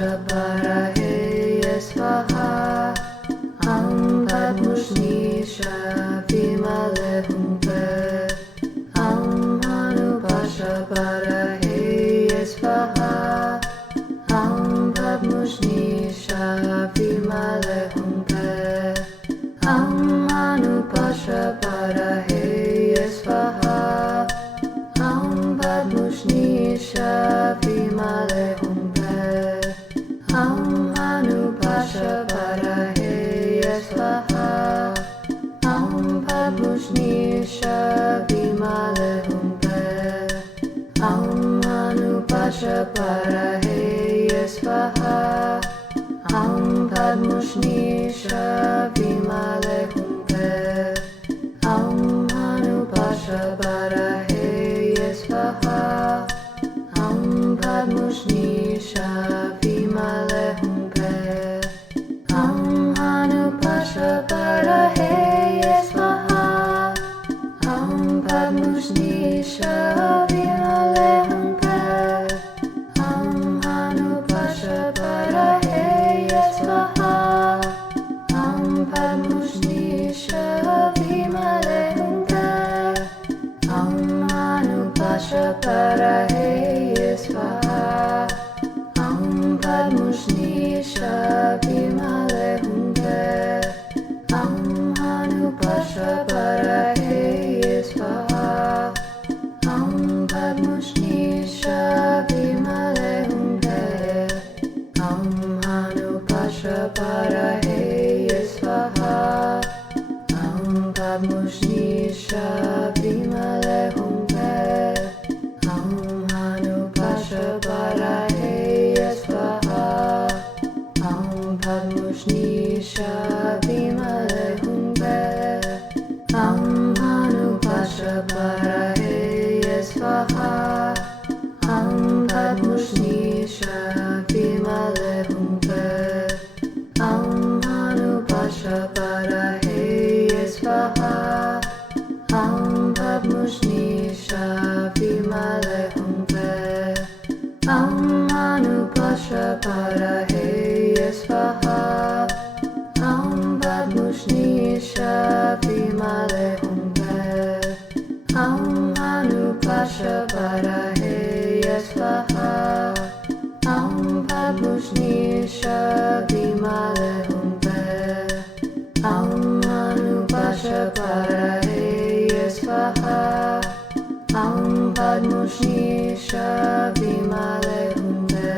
Paraheya Swaha Am Padmushnisha Vimale Humpe Am Hanupasha Paraheya Swaha Am Padmushnisha Vimale Humpe Am Hanupasha Paraheya Swaha Am Padmushnisha Vimale Humpe Am Hanupasha Paraheya Swaha Am Padmushnisha Vimale Humpe Am Hanupasha Paraheya Swaha Am Padmushnisha Vimale Humpe Am Hanupasha Paraheya Swaha Am Padmushnisha Vimale Humpe Am Hanupasha Paraheya Swaha Am Padmushnisha Vimale Humpe Am Hanupasha Paraheya Swaha Am Padmushnisha Vimale Humpe Am Hanupasha Paraheya Swaha Am Padmushnisha Vimale Humpe Am Hanupasha Paraheya Swaha Am Padmushnisha Vimale Humpe Am Hanupasha Paraheya Swaha Am Padmushnisha Vimale Humpe Am Hanupasha Paraheya Swaha Am Padmushnisha Vimale Humpe Am Hanupasha Paraheya Swaha Am Padmushnisha Vimale Humpe Am Hanupasha Paraheya Swaha Am Padmushnisha Vimale Humpe Am Hanupasha Paraheya Swaha Am Padmushnisha Vimale Humpe Am Hanupasha Paraheya Swaha Am Padmushnisha Vimale Humpe Am Hanupasha Paraheya Swaha Am Padmushnisha Vimale Humpe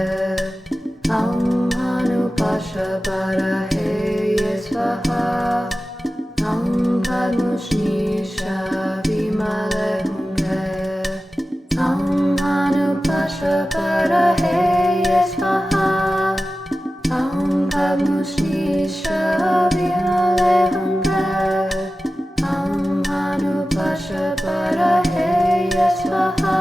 Am Hanupasha Paraheya Swaha Am Padmushnisha Vimale Humpe Am Hanupasha Paraheya Swaha Am Padmushnisha Vimale Humpe Am Hanupasha Paraheya Swaha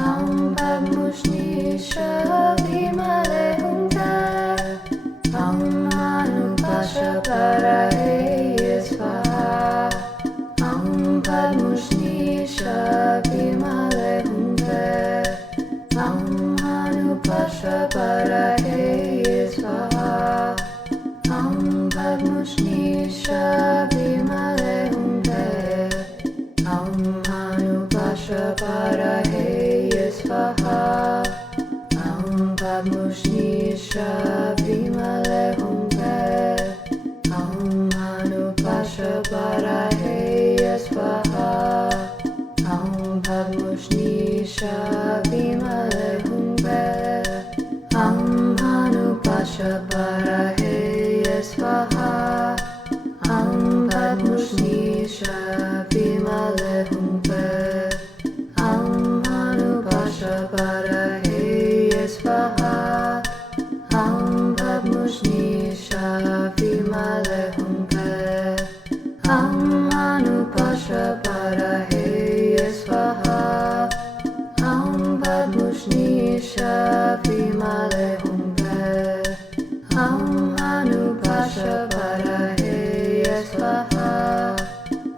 Am Padmushnisha Vimale Humpe Am Hanupasha Paraheya Swaha Am Padmushnisha Vimale Humpe Am Hanupasha Paraheya Swaha Am Padmushnisha Vimale Humpe Am Hanupasha Paraheya Swaha Am Padmushnisha Vimale Humpe Am Hanupasha Paraheya Swaha Am Padmushnisha Vimale Humpe Am Hanupasha Paraheya Swaha Am Padmushnisha Vimale Humpe Am Hanupasha Paraheya Swaha Am Padmushnisha Vimale Humpe Am Hanupasha Paraheya Swaha Am Padmushnisha Vimale Humpe Am Hanupasha Paraheya Swaha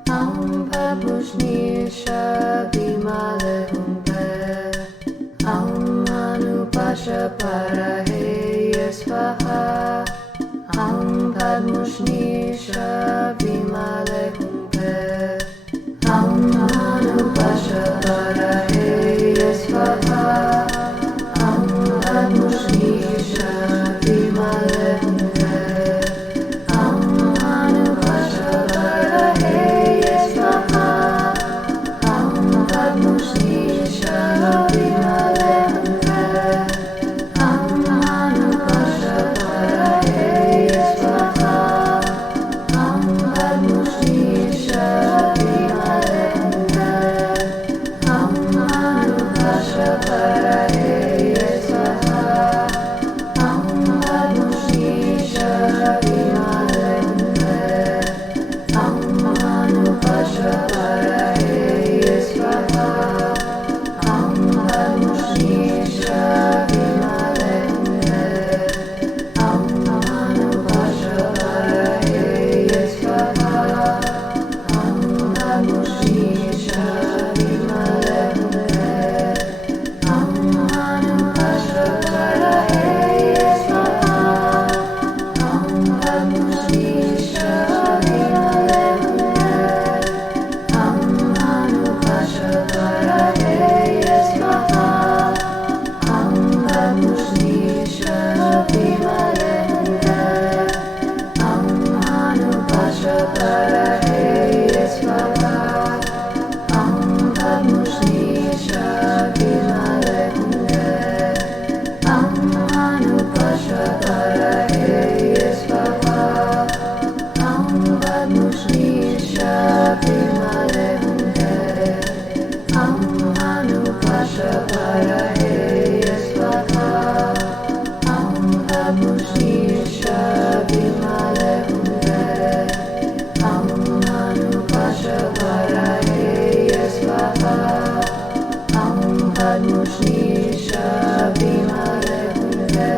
Am Padmushnisha Vimale Humpe Am Hanupasha Pashaparaheye Swaha Aum Padmushnisha Vimale Humpe Aum Manu Pashaparaheye Swaha Aum Padmushnisha Vimale Humpe Aum Manu Pashaparaheye Swaha Aum Padmushnisha Vimale Humpe Aum Manu Pashaparaheye Swaha Aum Padmushnisha Vimale Humpe Aum Manu Pashaparaheye Swaha Aum Padmushnisha Vimale Humpe Aum Manu Pashaparaheye Swaha Aum Padmushnisha Vimale Humpe Aum Manu Pashaparaheye Swaha Aum Padmushnisha Vimale Humpe Aum Manu Pashaparaheye Swaha Aum Padmushnisha Vimale Humpe Aum Manu Pashaparaheye Swaha Aum Padmushnisha Vimale Humpe Aum Manu Pashaparaheye Swaha Aum Padmushnisha Vimale Humpe Aum Manu Pashaparaheye Swaha Aum Padmushnisha Vimale Humpe Aum Manu Pashaparaheye Swaha Aum Padmushnisha Vimale Humpe Aum Manu Pashaparaheye Swaha Aum Padmushnisha Vimale Humpe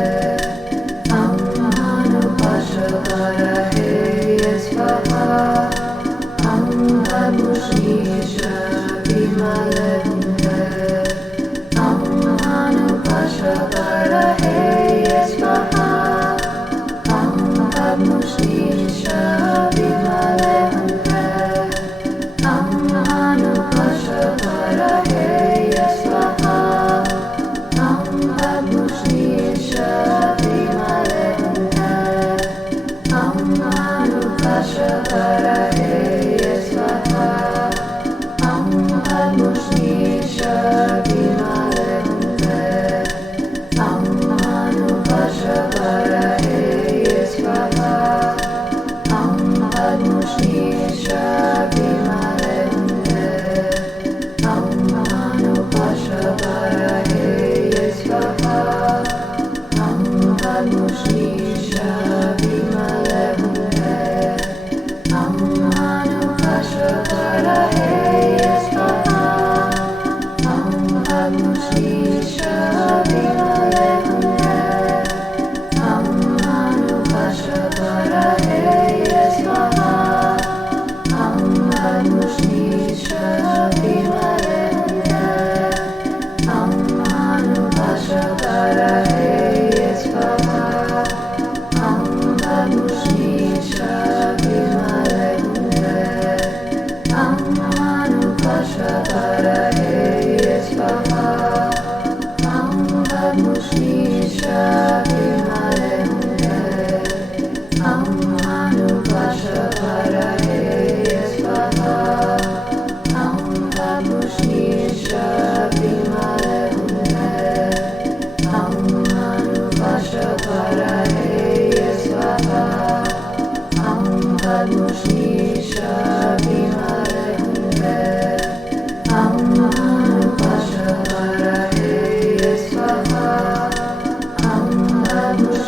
Aum Manu Pashaparaheye Swaha Aum Padmushnisha Vimale Humpe Aum Manu Pashaparaheye Swaha Aum Padmushnisha Vimale Humpe Aum Manu Pashaparaheye Swaha Aum Padmushnisha Vimale Humpe Aum Manu Pashaparaheye Swaha Aum Padmushnisha Vimale Humpe Aum Manu Pashaparaheye Swaha Aum Padmushnisha Vimale Humpe Aum Manu Pashaparaheye Swaha Aum Padmushnisha Vimale Humpe Aum Manu Pashaparaheye Swaha Aum Padmushnisha Vimale Humpe Aum Manu Pashaparaheye Swaha Aum Padmushnisha Vimale Humpe Aum Manu Pashaparaheye Swaha Aum Padmushnisha Vimale Humpe Aum Manu Pashaparaheye Swaha Aum Padmushnisha Vimale Humpe Aum Manu Pashaparaheye Swaha Aum Padmushnisha Vimale Humpe Aum Manu Pashaparaheye Swaha Aum Padmushnisha Vimale Humpe Aum Manu Pashaparaheye Swaha Aum Padmushnisha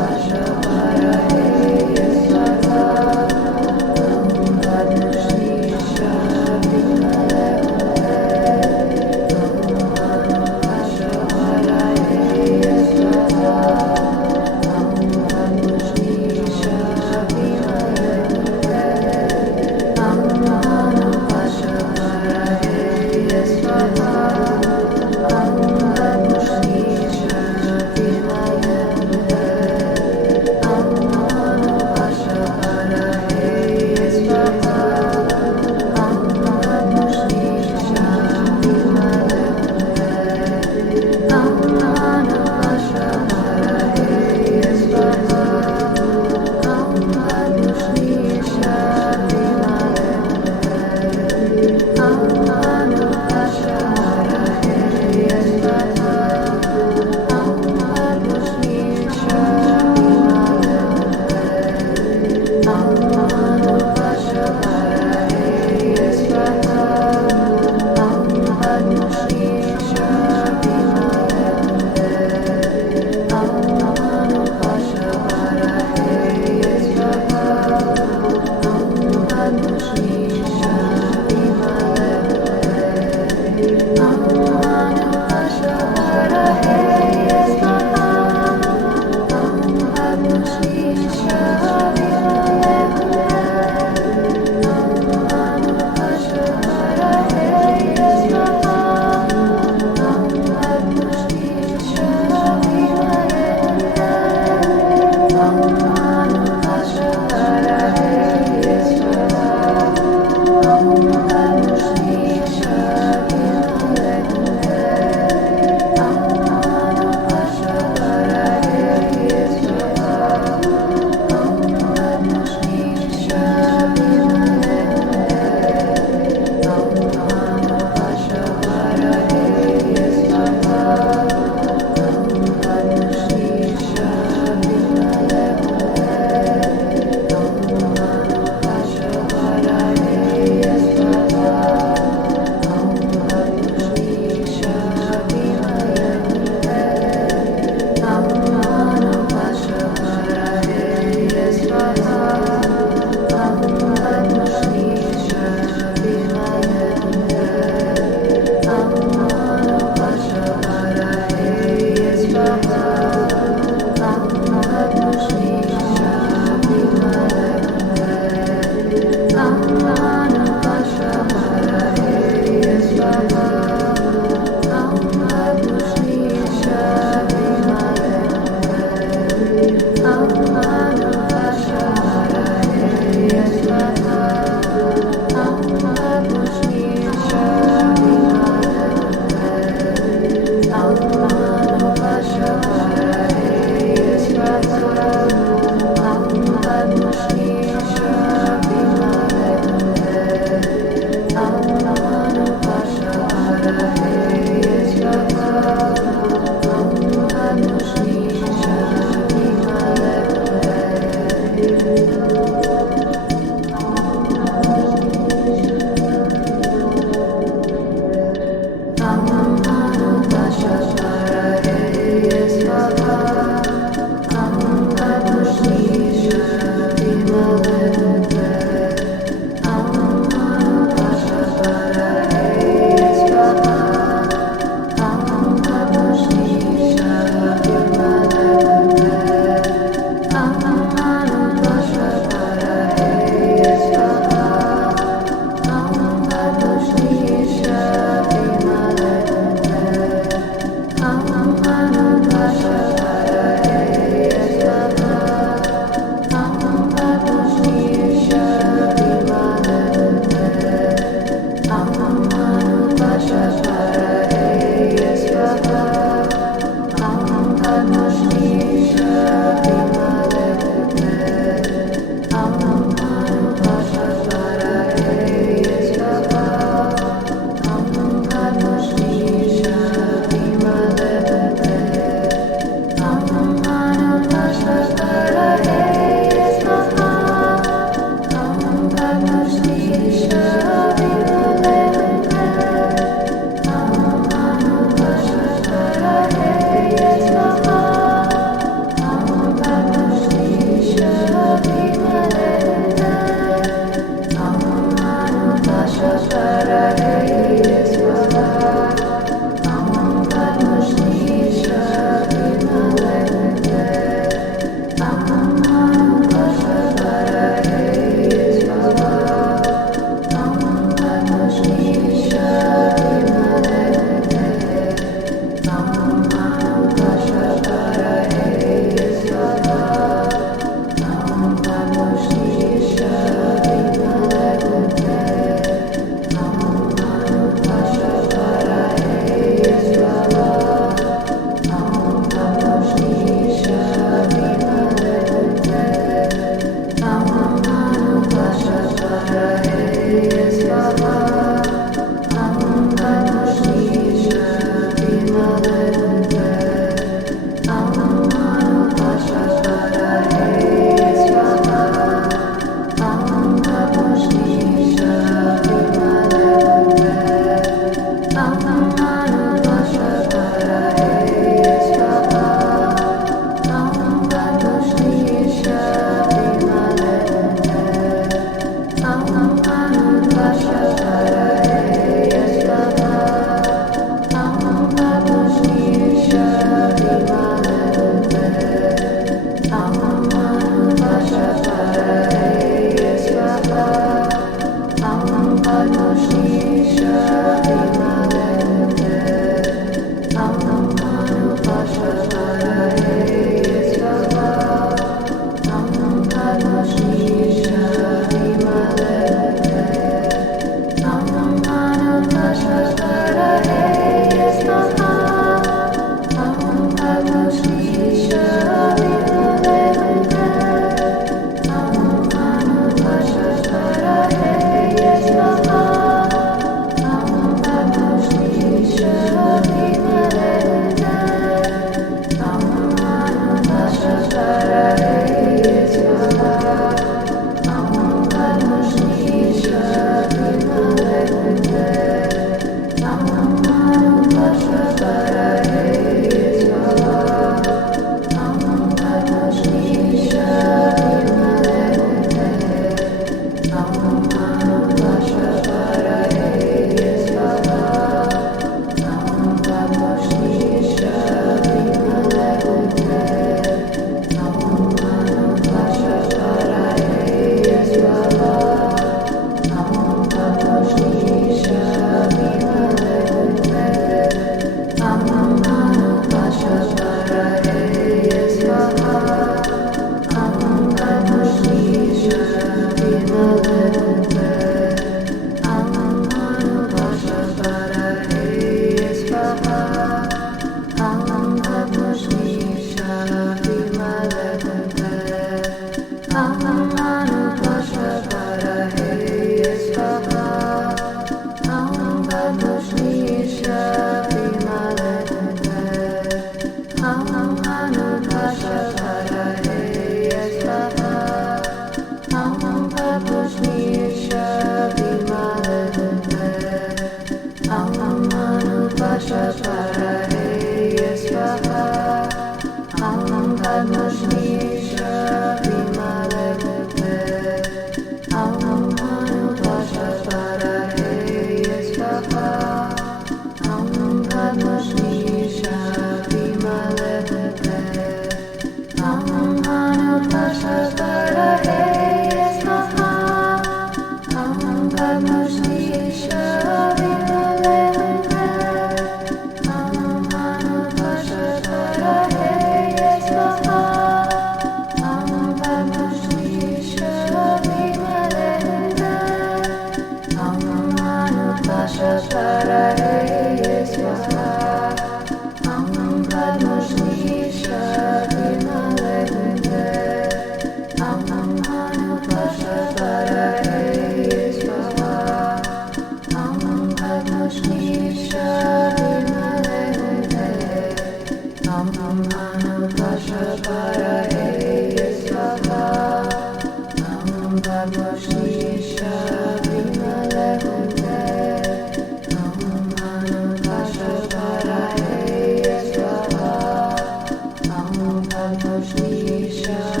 Shri Shri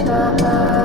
Swaha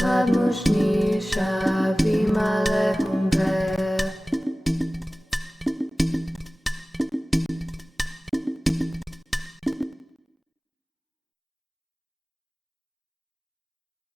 Padmushnisha